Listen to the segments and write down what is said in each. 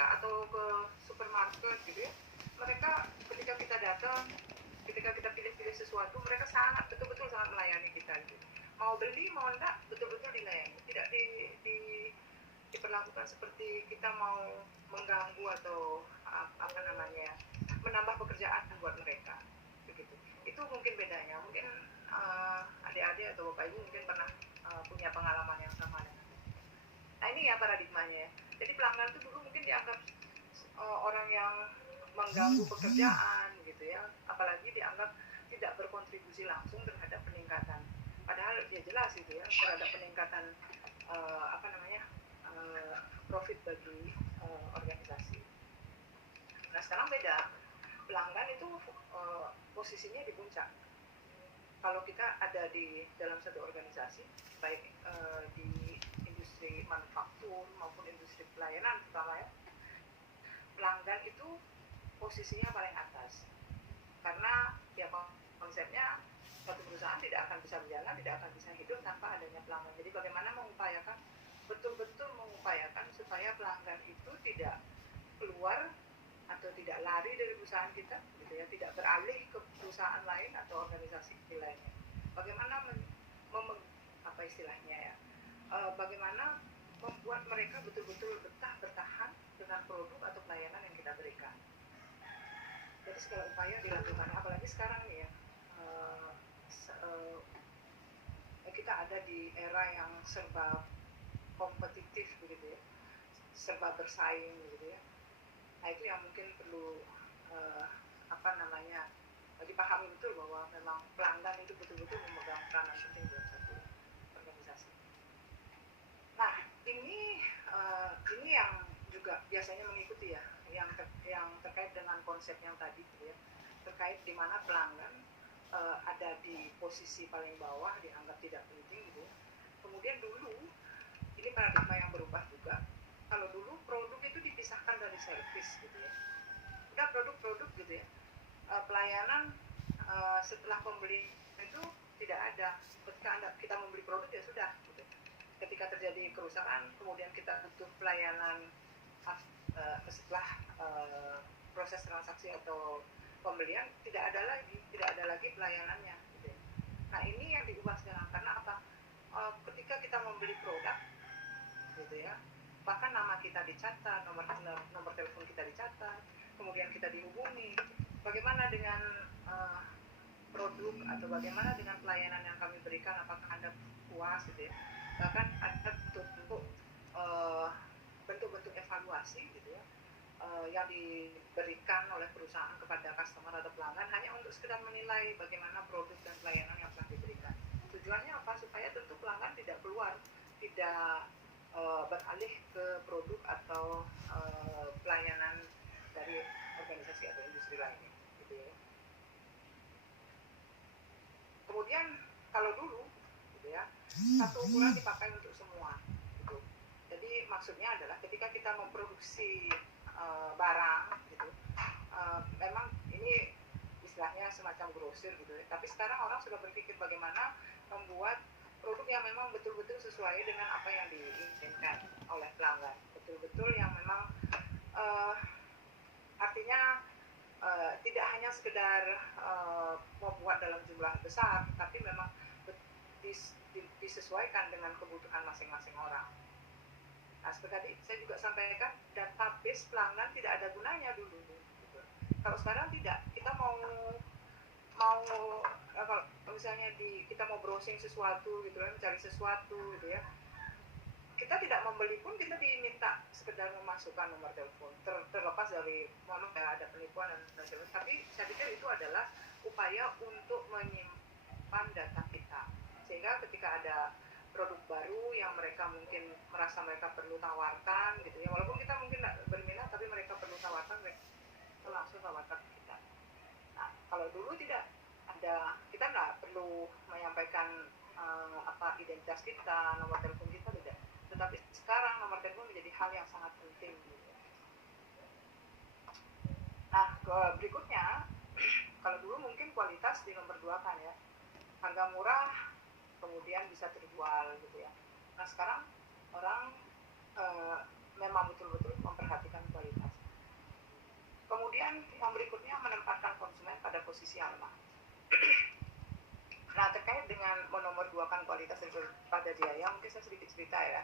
mereka atau ke supermarket gitu ya, mereka ketika kita datang, ketika kita pilih-pilih sesuatu, mereka sangat betul-betul sangat melayani kita gitu. Mau beli mau enggak betul-betul dilayani, tidak diperlakukan seperti kita mau mengganggu atau apa namanya, menambah pekerjaan buat mereka begitu. Itu mungkin bedanya. Mungkin adik-adik atau bapak ibu mungkin pernah punya pengalaman yang sama dengan itu. Nah ini ya paradigmanya ya. Jadi pelanggan itu dulu mungkin dianggap orang yang mengganggu pekerjaan gitu ya, apalagi dianggap tidak berkontribusi langsung terhadap peningkatan, padahal ya jelas itu ya, terhadap peningkatan apa namanya, profit bagi organisasi. Nah sekarang beda, pelanggan itu posisinya di puncak. Kalau kita ada di dalam satu organisasi, baik di industri manufaktur maupun industri pelayanan terutama ya, pelanggan itu posisinya paling atas, karena ya konsepnya suatu perusahaan tidak akan bisa berjalan, tidak akan bisa hidup tanpa adanya pelanggan. Jadi bagaimana mengupayakan, betul-betul mengupayakan supaya pelanggan itu tidak keluar atau tidak lari dari perusahaan kita gitu ya, tidak beralih ke perusahaan lain atau organisasi lainnya. Bagaimana apa istilahnya ya, bagaimana membuat mereka betul-betul betah bertahan dengan produk atau pelayanan yang kita berikan. Jadi segala upaya dilakukan, apalagi sekarang nih ya, kita ada di era yang serba kompetitif begitu ya, serba bersaing gitu ya. Nah itu yang mungkin perlu apa namanya, dipahami betul bahwa memang pelanggan itu betul-betul memegang peranan penting dalam satu organisasi. Nah ini yang juga biasanya mengikuti ya, yang terkait dengan konsep yang tadi gitu ya, terkait di mana pelanggan ada di posisi paling bawah, dianggap tidak penting gitu. Kemudian dulu ini paradigma yang berubah juga. Kalau dulu produk itu dipisahkan dari servis gitu ya, udah produk gitu ya, pelayanan setelah pembeli itu tidak ada. Ketika kita membeli produk ya sudah gitu. Ketika terjadi kerusakan kemudian kita butuh pelayanan setelah proses transaksi atau pembelian, tidak ada lagi pelayanannya gitu. Nah ini yang diubah sekarang, karena apa, ketika kita membeli produk gitu ya, bahkan nama kita dicatat, nomor telepon kita dicatat, kemudian kita dihubungi, bagaimana dengan produk atau bagaimana dengan pelayanan yang kami berikan, apakah Anda puas gitu ya. Bahkan ada bentuk-bentuk evaluasi gitu ya, yang diberikan oleh perusahaan kepada customer atau pelanggan hanya untuk sekedar menilai bagaimana produk dan pelayanan yang telah diberikan. Tujuannya apa? Supaya tentu pelanggan tidak keluar, tidak beralih ke produk atau pelayanan dari organisasi atau industri lainnya gitu ya. Kemudian kalau dulu gitu ya, satu ukuran dipakai untuk semua gitu. Jadi maksudnya adalah ketika kita memproduksi barang gitu, memang ini istilahnya semacam grosir gitu ya, tapi sekarang orang sudah berpikir bagaimana membuat produk yang memang betul-betul sesuai dengan apa yang diinginkan oleh pelanggan, betul-betul yang memang artinya tidak hanya sekedar membuat dalam jumlah besar, tapi memang disesuaikan dengan kebutuhan masing-masing orang. Nah seperti tadi saya juga sampaikan, database pelanggan tidak ada gunanya dulu gitu. Kalau sekarang tidak, kita mau kalau misalnya kita mau browsing sesuatu gitu kan, mencari sesuatu gitu ya, kita tidak membeli pun kita diminta sekedar memasukkan nomor telepon, terlepas dari memang ada penipuan dan sebagainya, tapi saya pikir itu adalah upaya untuk menyimpan data kita, sehingga ketika ada produk baru yang mereka mungkin merasa mereka perlu tawarkan gitu ya, walaupun kita mungkin tidak berminat tapi mereka perlu tawarkan, mereka langsung tawarkan kita. Nah kalau dulu tidak ada, kita nggak perlu menyampaikan identitas kita, nomor telepon kita tidak. Tetapi sekarang nomor telepon menjadi hal yang sangat penting. Nah, berikutnya, kalau dulu mungkin kualitas di nomor 2 kan ya, harga murah, kemudian bisa terjual gitu ya. Nah sekarang orang memang betul-betul memperhatikan kualitas. kemudian yang berikutnya menempatkan konsumen pada posisi yang lemah. Nah, terkait dengan menomorduakan kualitas daripada biaya, mungkin saya sedikit cerita ya.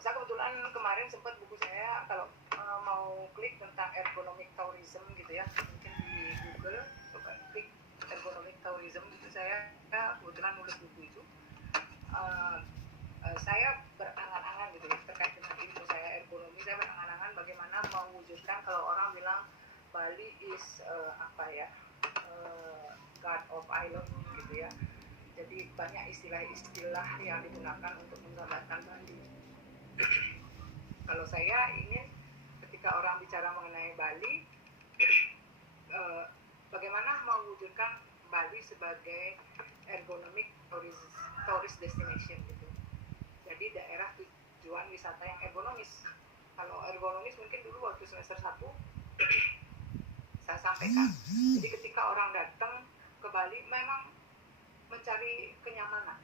Saya kebetulan kemarin sempat buku saya, kalau mau klik tentang ergonomic tourism gitu ya, mungkin di Google coba klik ergonomic tourism gitu, saya kebetulan nulis buku itu. Saya berangan-angan gitu ya, terkait dengan ilmu saya ergonomi, saya berangan-angan bagaimana mewujudkan kalau orang bilang Bali is God of Island gitu ya. Jadi banyak istilah-istilah yang digunakan untuk menggambarkan Bali. Kalau saya ingin ketika orang bicara mengenai Bali, bagaimana mewujudkan Bali sebagai ergonomic tourist destination gitu. Jadi daerah tujuan wisata yang ergonomis. Kalau ergonomis mungkin dulu waktu semester 1 saya sampaikan. Jadi ketika orang datang ke Bali memang mencari kenyamanan.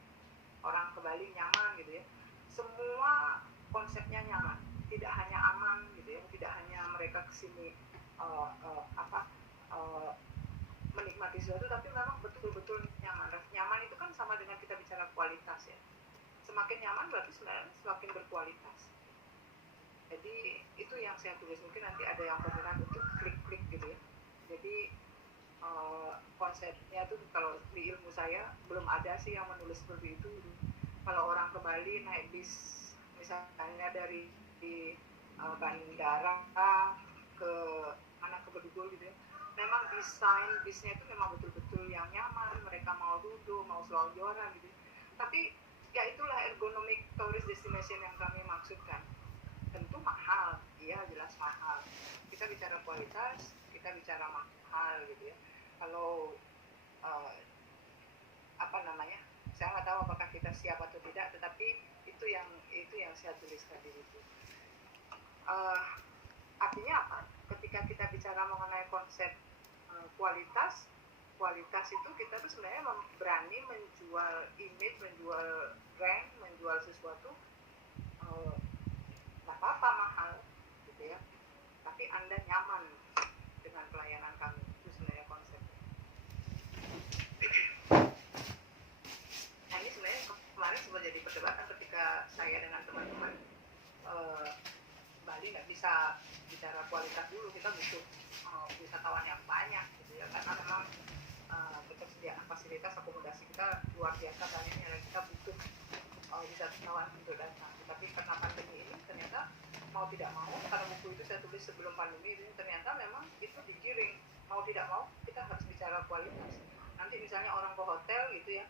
Orang ke Bali nyaman gitu ya. Semua konsepnya nyaman, tidak hanya aman gitu ya, tidak hanya mereka kesini menikmati sesuatu, tapi memang betul-betul nyaman. Nyaman itu kan sama dengan kita bicara kualitas ya. Semakin nyaman berarti sebenarnya semakin berkualitas. Jadi itu yang saya tulis, mungkin nanti ada yang berminat untuk klik-klik gitu ya. Jadi konsepnya tuh kalau di ilmu saya belum ada sih yang menulis seperti itu. Kalau orang ke Bali naik bis misalnya dari bandara ke mana ke Bedugul gitu ya, memang desain bisnya itu memang betul-betul yang nyaman, mereka mau duduk, mau selonjoran gitu. Tapi ya itulah ergonomic tourist destination yang kami maksudkan. Tentu mahal, iya jelas mahal. Kita bicara kualitas, kita bicara mahal gitu ya. Kalau saya nggak tahu apakah kita siap atau tidak, tetapi itu yang saya tulis tadi itu. Artinya apa? Ketika kita bicara mengenai konsep kualitas itu kita tuh sebenarnya berani menjual image, menjual brand, menjual sesuatu, nggak apa-apa mahal gitu ya, tapi Anda nyaman dengan pelayanan kami, itu sebenarnya konsepnya. Nah ini sebenarnya kemarin sempat jadi perdebatan ketika saya dengan teman-teman Bali nggak bisa bicara kualitas dulu, kita butuh wisatawan yang banyak gitu ya, karena memang ketersediaan fasilitas akomodasi kita luar biasa banyaknya dan kita butuh wisatawan untuk datang. Tapi karena pandemi ini ternyata mau tidak mau, karena buku itu saya tulis sebelum pandemi ini, ternyata memang itu digiring, mau tidak mau kita harus bicara kualitas. Nanti misalnya orang ke hotel gitu ya,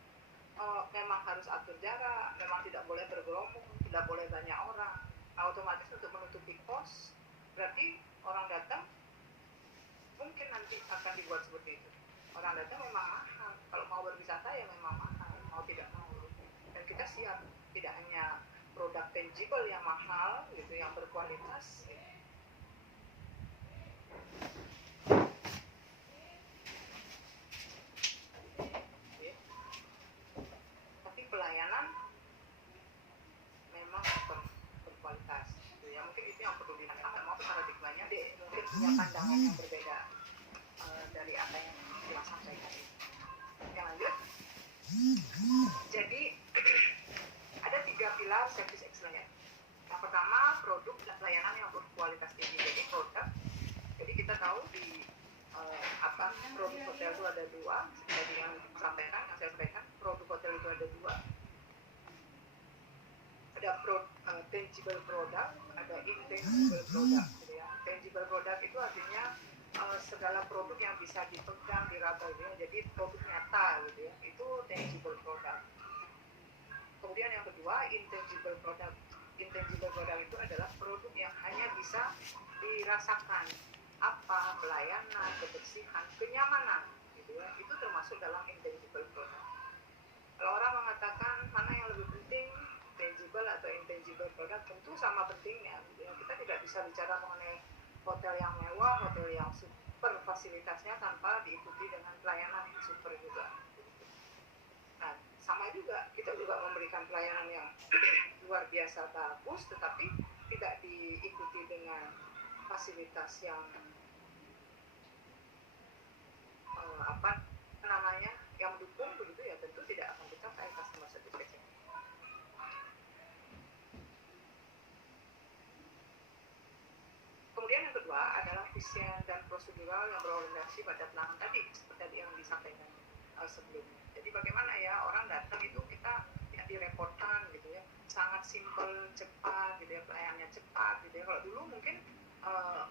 memang harus atur jarak, memang tidak boleh bergerombol, tidak boleh banyak orang. Otomatis untuk menutupi kos, berarti orang datang mungkin nanti akan dibuat seperti itu. Orang datang memang mahal, kalau mau berwisata ya memang mahal, mau tidak mau. Dan kita siap, tidak hanya produk tangible yang mahal gitu, yang berkualitas. Tapi pelayanan memang berkualitas. Ya mungkin itu yang perlu ditanyakan. Mau paradigmanya mungkin punya pandangan yang berbeda dari apa yang telah sampaikan. Yang lanjut. Jadi ada 3 pilar service excellence. Yang pertama, produk dan pelayanan yang berkualitas tinggi. Jadi produk. Jadi kita tahu di produk hotel itu ada 2. Seperti yang saya sampaikan, produk hotel itu ada 2. Ada tangible product, ada intangible product. Gitu ya. Tangible product itu artinya segala produk yang bisa dipegang, diraba gitu ya. Jadi produk nyata gitu ya. Itu tangible product. Kemudian yang kedua, intangible product. Intangible product itu adalah produk yang hanya bisa dirasakan. Apa? Pelayanan, kebersihan, kenyamanan gitu ya. Itu termasuk dalam intangible product. Kalau orang mengatakan mana yang lebih penting, tangible atau intangible product, tentu sama pentingnya. Kita tidak bisa bicara mengenai hotel yang mewah, hotel yang super fasilitasnya tanpa diikuti dengan pelayanan yang super juga. Nah, sama juga, kita juga memberikan pelayanan yang luar biasa bagus, tetapi tidak diikuti dengan fasilitas yang apa namanya yang mendukung begitu ya, tentu tidak akan tercapai customer satisfaction. Kemudian yang kedua adalah vision dan prosedural yang berorientasi pada pelanggan tadi yang disampaikan sebelumnya. Jadi bagaimana ya orang datang itu kita ya direpotkan gitu ya, sangat simple, cepat gitu ya, pelayanannya cepat gitu ya. Kalau dulu mungkin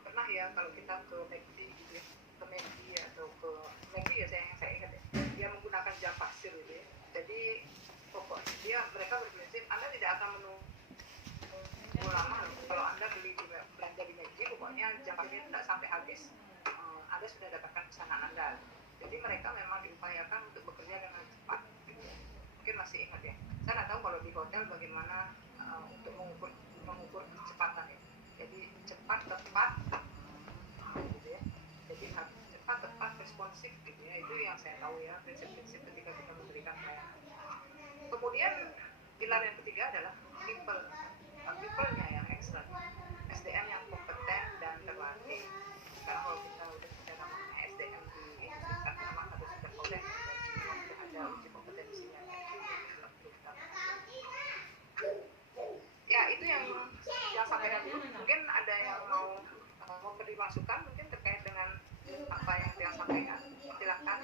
pernah ya kalau kita ke McD gitu ya, ke McD atau ke McD ya saya ingat ya, dia menggunakan jam pasir gitu ya. Jadi pokoknya mereka berprinsip Anda tidak akan menunggu lama kalau Anda belanja di McD, pokoknya jam pasirnya tidak sampai habis, Anda sudah dapatkan pesanan Anda. Jadi mereka memang diupayakan untuk bekerja dengan cepat gitu ya. Mungkin masih ingat ya, saya nggak tahu kalau di hotel bagaimana untuk mengukur kecepatan ya. Jadi cepat, tepat gitu ya. Jadi cepat, tepat, responsif gitu ya. Itu yang saya tahu ya, prinsip-prinsip ketika kita memberikan pelayanan. Kemudian pilar yang ketiga adalah people-nya yang excellent, SDM yang kompeten dan terlatih. Sekarang kalau kita udah bicara mengenai SDM di industri kan memang harus berkompeten dan semua sudah ada uji kompetensinya ya. Itu yang sampaikan dulu. Mungkin ada yang mau memberi masukan mungkin terkait dengan apa yang dia sampaikan. Silakan.